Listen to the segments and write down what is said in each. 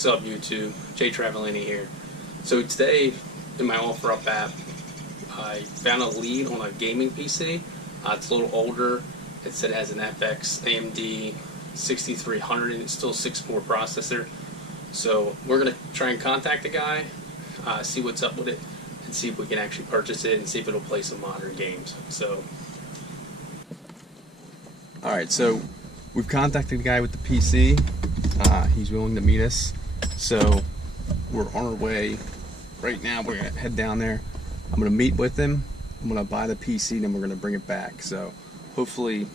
What's up, YouTube? Jay Travellini here. So today, in my OfferUp app, I found a lead on a gaming PC. It's a little older. It said it has an FX AMD 6300 and it's still 6-core processor. So we're going to try and contact the guy, see what's up with it, and see if we can actually purchase it and see if it'll play some modern games. So, alright, so we've contacted the guy with the PC. He's willing to meet us. So we're on our way right now. We're going to head down there. I'm going to meet with him. I'm going to buy the PC and then we're going to bring it back. So hopefully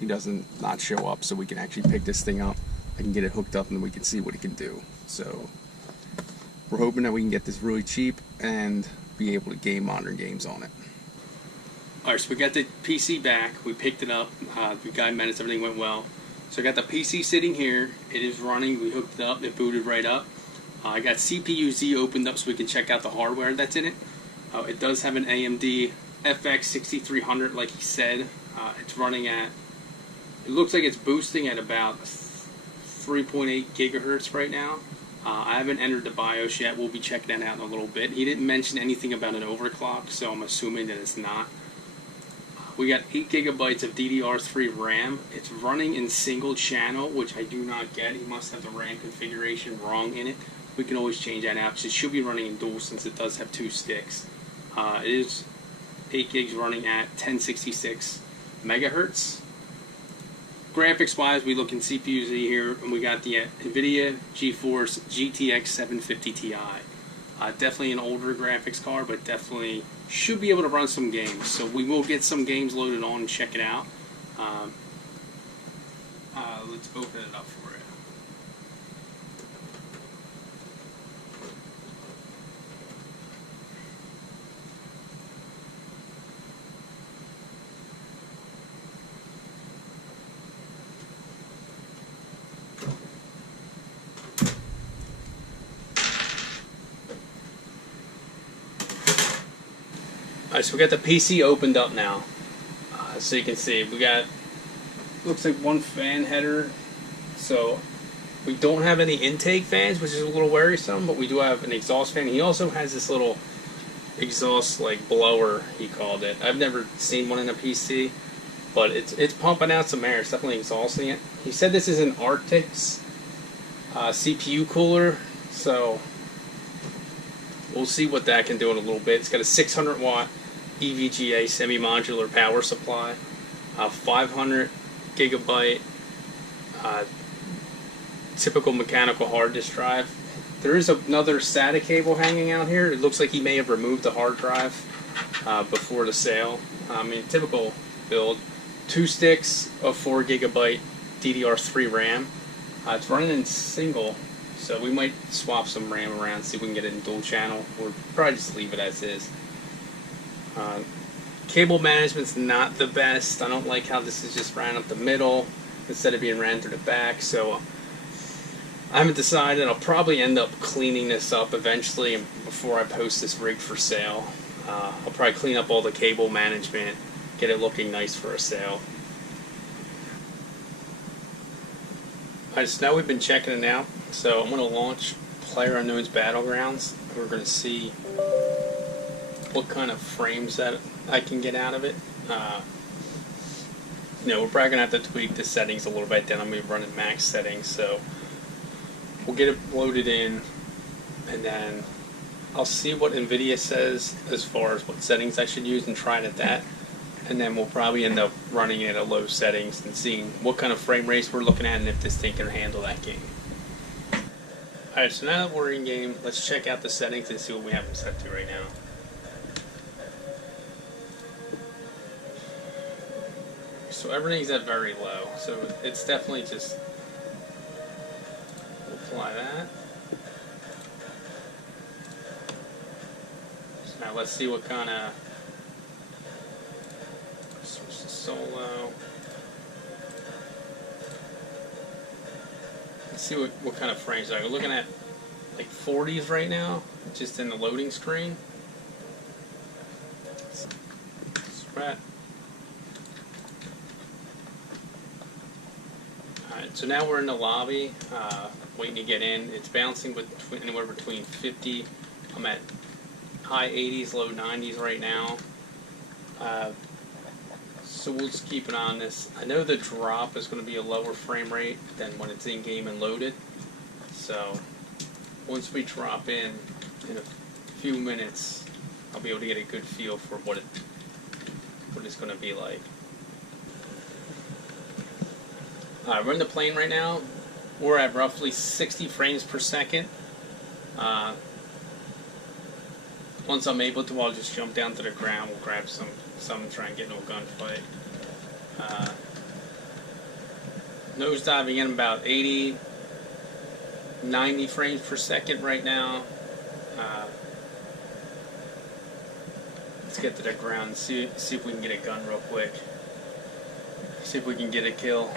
he doesn't not show up so we can actually pick this thing up. I can get it hooked up and then we can see what it can do. So we're hoping that we can get this really cheap and be able to game modern games on it. Alright, so we got the PC back. We picked it up. The guy met us. Everything went well. So I got the PC sitting here. It is running. We hooked it up. It booted right up. I got CPU-Z opened up so we can check out the hardware that's in it. It does have an AMD FX 6300 like he said. It's running at, it looks like it's boosting at about 3.8 gigahertz right now. I haven't entered the BIOS yet. We'll be checking that out in a little bit. He didn't mention anything about an overclock, so I'm assuming that it's not. We got 8 gigabytes of DDR3 RAM. It's running in single channel, which I do not get. He must have the RAM configuration wrong in it. We can always change that out. It should be running in dual since it does have 2 sticks. It is 8 gigs running at 1066 megahertz. Graphics wise, we look in CPU-Z here, and we got the NVIDIA GeForce GTX 750 Ti. Definitely an older graphics card, but definitely should be able to run some games. So we will get some games loaded on and check it out. Let's open it up for you. Alright, so we got the PC opened up now. So you can see we got, looks like one fan header. So we don't have any intake fans, which is a little worrisome, but we do have an exhaust fan. He also has this little exhaust like blower, he called it. I've never seen one in a PC, but it's pumping out some air. It's definitely exhausting it. He said this is an Arctic's CPU cooler, so we'll see what that can do in a little bit. It's got a 600 watt EVGA semi-modular power supply, 500 gigabyte typical mechanical hard disk drive. There is another SATA cable hanging out here. It looks like he may have removed the hard drive before the sale. I mean, typical build. 2 sticks of 4 gigabyte DDR3 RAM. It's running in single, so we might swap some RAM around, see if we can get it in dual channel, or probably just leave it as is. Cable management's not the best. I don't like how this is just ran up the middle instead of being ran through the back, so I haven't decided. I'll probably end up cleaning this up eventually before I post this rig for sale. I'll probably clean up all the cable management, get it looking nice for a sale. Alright, so now we've been checking it out, so I'm going to launch PlayerUnknown's Battlegrounds. We're going to see what kind of frames that I can get out of it. We're probably going to have to tweak the settings a little bit. Then I'm going to be running max settings, so we'll get it loaded in, and then I'll see what NVIDIA says as far as what settings I should use and try it at that. And then we'll probably end up running it at low settings and seeing what kind of frame rates we're looking at and if this thing can handle that game. Alright, so now that we're in game, let's check out the settings and see what we have them set to right now. So everything's at very low, so it's definitely just, we'll apply that. So now let's see what kind of, switch to solo. Let's see what kind of frames are. We're looking at like 40s right now, just in the loading screen. Spread. Alright, so now we're in the lobby, waiting to get in. It's bouncing anywhere between 50. I'm at high 80s, low 90s right now. So we'll just keep an eye on this. I know the drop is going to be a lower frame rate than when it's in game and loaded. So once we drop in a few minutes, I'll be able to get a good feel for what it's going to be like. Alright, we're in the plane right now. We're at roughly 60 frames per second. Once I'm able to, I'll just jump down to the ground. We'll grab some and try and get into a gunfight. Nose diving in about 80, 90 frames per second right now. Let's get to the ground and see if we can get a gun real quick. See if we can get a kill.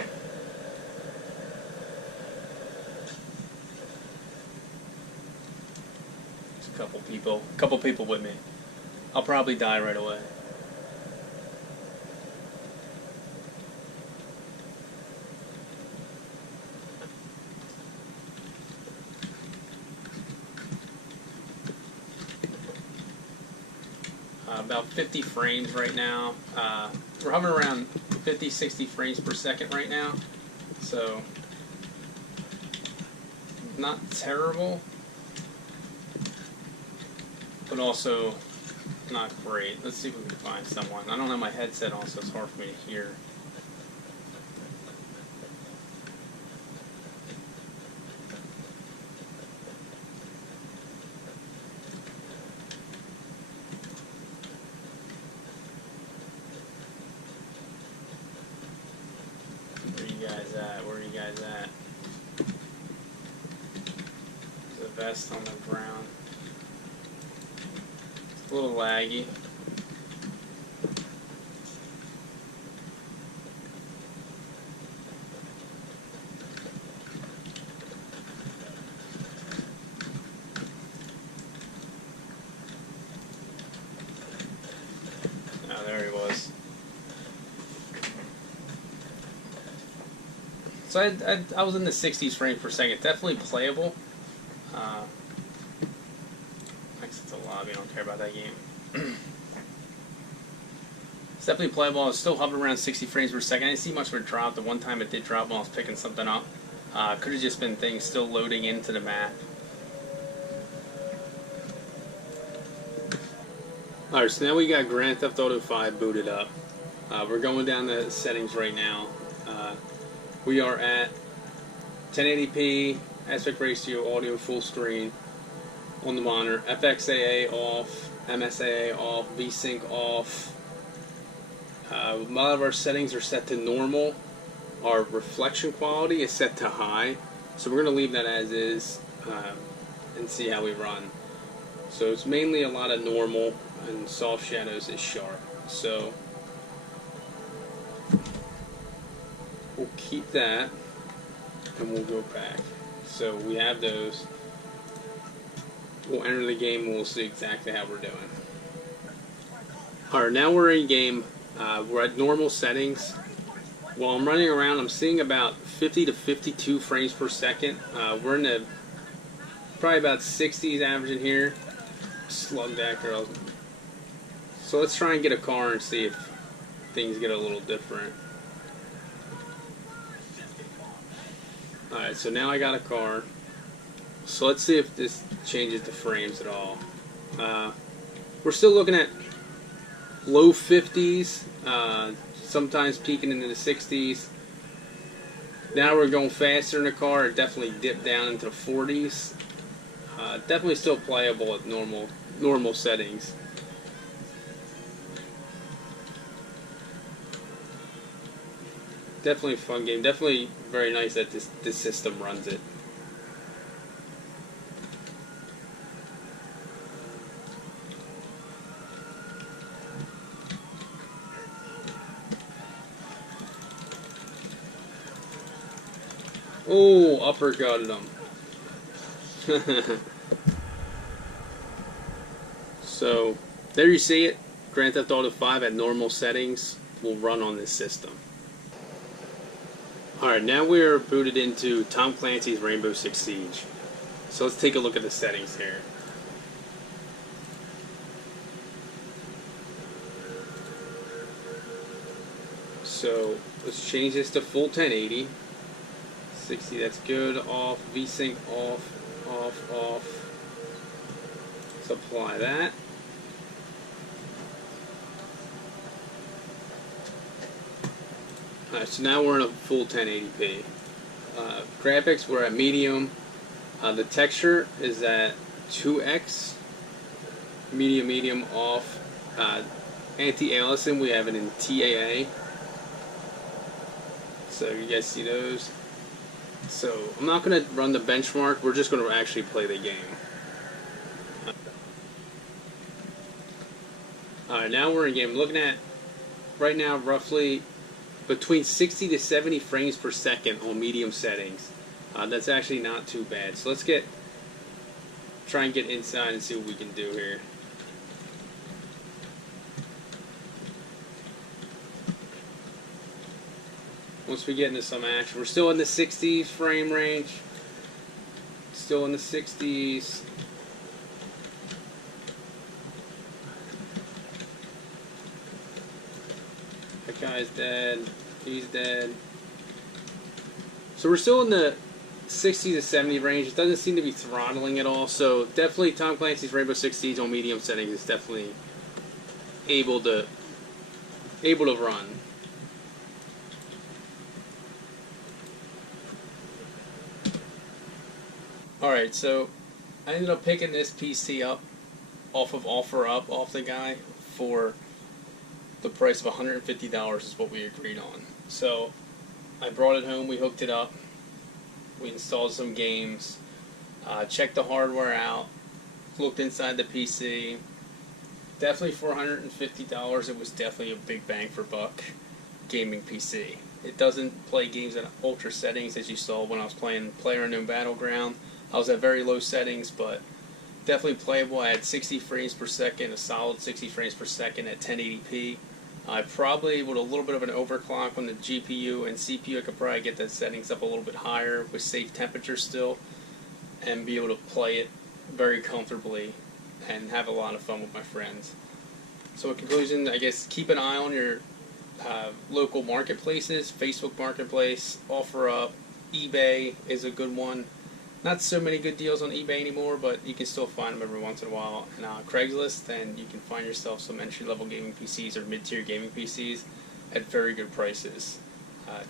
There's a couple people with me. I'll probably die right away. About 50 frames right now. We're hovering around 50, 60 frames per second right now. So, not terrible, but also not great. Let's see if we can find someone. I don't have my headset on, so it's hard for me to hear. Where are you guys at? There's a vest on the ground. It's a little laggy. Oh, there he was. So I was in the 60s frames per second. Definitely playable. It's a lobby. I don't care about that game. It's definitely playable. I was still hovering around 60 frames per second. I didn't see much of a drop. The one time it did drop when I was picking something up. Could have just been things still loading into the map. Alright, so now we got Grand Theft Auto 5 booted up. We're going down the settings right now. We are at 1080p, aspect ratio, audio full screen on the monitor, FXAA off, MSAA off, VSync off. A lot of our settings are set to normal. Our reflection quality is set to high, so we're going to leave that as is and see how we run. So it's mainly a lot of normal, and soft shadows is sharp. So we'll keep that, and we'll go back. So we have those. We'll enter the game, and we'll see exactly how we're doing. Alright, now we're in game. We're at normal settings. While I'm running around, I'm seeing about 50 to 52 frames per second. We're in the probably about 60s averaging here. Slug that girl. So let's try and get a car and see if things get a little different. Alright, so now I got a car. So let's see if this changes the frames at all. We're still looking at low 50s, sometimes peaking into the 60s. Now we're going faster in the car. It definitely dipped down into the 40s. Definitely still playable at normal settings. Definitely a fun game. Definitely very nice that this system runs it. Oh, uppercutted him. So, there you see it. Grand Theft Auto 5 at normal settings will run on this system. Alright, now we're booted into Tom Clancy's Rainbow Six Siege. So let's take a look at the settings here. So let's change this to full 1080. 60, that's good. Off, VSync off, off. Let's apply that. Alright, so now we're in a full 1080p. Graphics, we're at medium. The texture is at 2x. Medium, off. Anti-aliasing, we have it in TAA. So you guys see those. So I'm not going to run the benchmark, we're just going to actually play the game. Alright, now we're in game. Looking at right now roughly between 60 to 70 frames per second on medium settings. That's actually not too bad. So let's try and get inside and see what we can do here. Once we get into some action, we're still in the 60s frame range. Still in the 60s. That guy's dead. He's dead. So we're still in the 60 to 70 range. It doesn't seem to be throttling at all. So definitely Tom Clancy's Rainbow Six Siege on medium settings is definitely able to run. Alright, so I ended up picking this PC up off of OfferUp, off the guy, for the price of $150 is what we agreed on. So I brought it home, we hooked it up, we installed some games, checked the hardware out, looked inside the PC. Definitely for $150, it was definitely a big bang for buck gaming PC. It doesn't play games at ultra settings as you saw when I was playing PlayerUnknown Battleground. I was at very low settings, but definitely playable. I had 60 frames per second, a solid 60 frames per second at 1080p. I probably, with a little bit of an overclock on the GPU and CPU, I could probably get the settings up a little bit higher with safe temperature still and be able to play it very comfortably and have a lot of fun with my friends. So in conclusion, I guess keep an eye on your local marketplaces. Facebook Marketplace, OfferUp, eBay is a good one. Not so many good deals on eBay anymore, but you can still find them every once in a while. And Craigslist, and you can find yourself some entry-level gaming PCs or mid-tier gaming PCs at very good prices.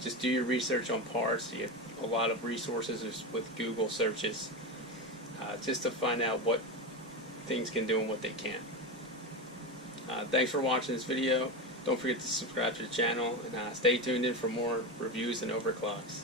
Just do your research on parts. You get a lot of resources with Google searches just to find out what things can do and what they can't. Thanks for watching this video. Don't forget to subscribe to the channel, and stay tuned in for more reviews and overclocks.